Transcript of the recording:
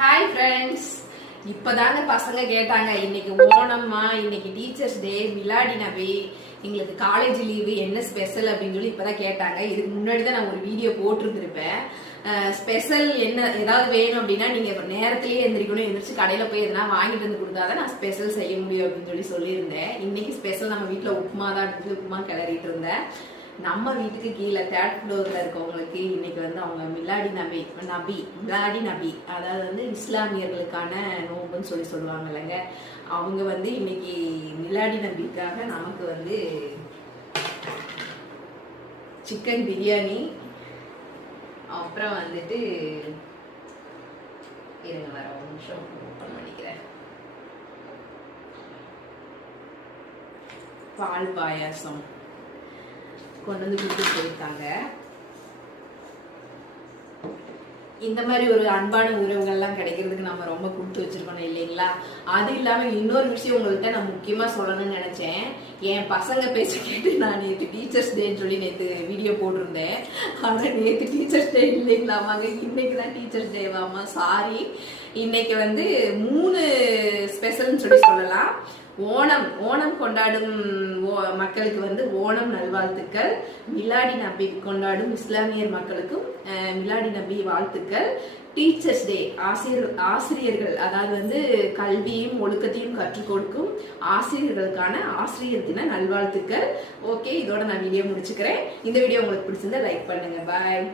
Hi friends, இப்போதாங்க பசங்க கேட்டாங்க இன்னைக்கு ஓணம்மா, இன்னைக்கு டீச்சர்ஸ் டே, மிலாடி நபி, எங்களுக்கு காலேஜ் லீவு, என்ன ஸ்பெஷல் அப்படின்னு சொல்லி இப்பதான் கேட்டாங்க. இதுக்கு முன்னாடி தான் நான் ஒரு வீடியோ போட்டிருந்திருப்பேன். ஸ்பெஷல் என்ன ஏதாவது வேணும் அப்படின்னா நீங்க நேரத்திலேயே எந்திரிக்கணும், எந்திரிச்சு கடையில போய் எதனா வாங்கிட்டு வந்து கொடுத்தாதான் நான் ஸ்பெஷல் செய்ய முடியும் அப்படின்னு சொல்லியிருந்தேன். இன்னைக்கு ஸ்பெஷல் நம்ம வீட்டுல உப்புமா தான் இருந்துச்சு, உப்புமா கிளறிட்டு இருந்தேன். நம்ம வீட்டுக்கு கீழே தேர்ட் ஃப்ளோர்ல இருக்கவங்களுக்கு இன்னைக்கு அவங்க மிலாடி நபி அதாவது இஸ்லாமியர்களுக்கான நோம்புன்னு சொல்லுவாங்க இல்லைங்க. அவங்க இன்னைக்கு மிலாடி நபிக்காக நமக்கு சிக்கன் பிரியாணி, அப்புறம் இருங்க வர ஒரு நிமிஷம் ஓப்பன் பண்ணிக்கிறேன், பால் பாயாசம் கொண்டு வந்து கொடுத்து போயிருக்காங்க. இந்த மாதிரி ஒரு அன்பான உறவுகள்லாம் கிடைக்கிறதுக்கு நம்ம ரொம்ப கொடுத்து வச்சிருக்கணும் இல்லைங்களா? அது இல்லாம இன்னொரு விஷயம் உங்கள்கிட்ட நான் முக்கியமா சொல்லணும்னு நினைச்சேன். என் பசங்க பேச கேட்டு நான் நேற்று டீச்சர்ஸ் டேன்னு சொல்லி நேற்று வீடியோ போட்டிருந்தேன். ஆனா நேற்று டீச்சர்ஸ் டே இல்லைங்களாமாங்க, இன்னைக்கு தான் டீச்சர்ஸ் டேவாமா. சாரி. இன்னைக்கு 3 ஸ்பெஷல்னு சொல்லலாம். ஓணம் கொண்டாடும் மக்களுக்கு ஓணம் நல்வாழ்த்துக்கள், மிலாடி நபி கொண்டாடும் இஸ்லாமியர் மக்களுக்கும் மிலாடி நபி வாழ்த்துக்கள், டீச்சர்ஸ் டே ஆசிரியர்கள் அதாவது கல்வியும் ஒழுக்கத்தையும் கற்றுக் கொடுக்கும் ஆசிரியர்களுக்கான ஆசிரியர் தின நல்வாழ்த்துக்கள். ஓகே, இதோட நான் வீடியோ முடிச்சுக்கிறேன். இந்த வீடியோ உங்களுக்கு பிடிச்சிருந்தா லைக் பண்ணுங்க. பாய்.